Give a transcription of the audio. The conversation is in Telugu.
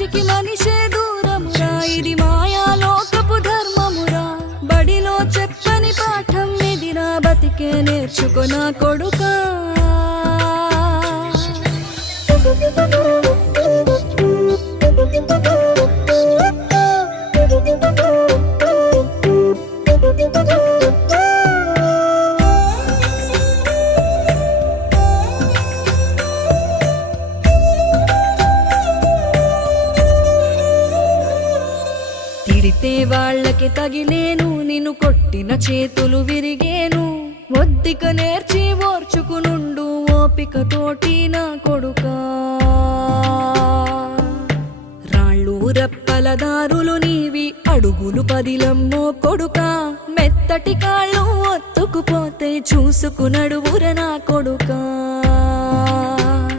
మనిషికి మనిషే దూరమురా, ఇది మాయాలోకపు ధర్మమురా. బడిలో చెప్పని పాఠం ఇదిరా, బతికే నేర్చుకో నా కొడుకా. తిడితే వాళ్ళకి తగిలేను, నిన్ను కొట్టిన చేతులు విరిగేను. ఒద్దిక నేర్చి ఓర్చుకునుండు ఓపికతోటి నా కొడుకా. రాళ్ళు రెప్పల దారులు నీవి, అడుగులు పదిలమ్మో కొడుకా. మెత్తటి కాళ్ళు ఒత్తుకుపోతే చూసుకునడువుర నా కొడుకా.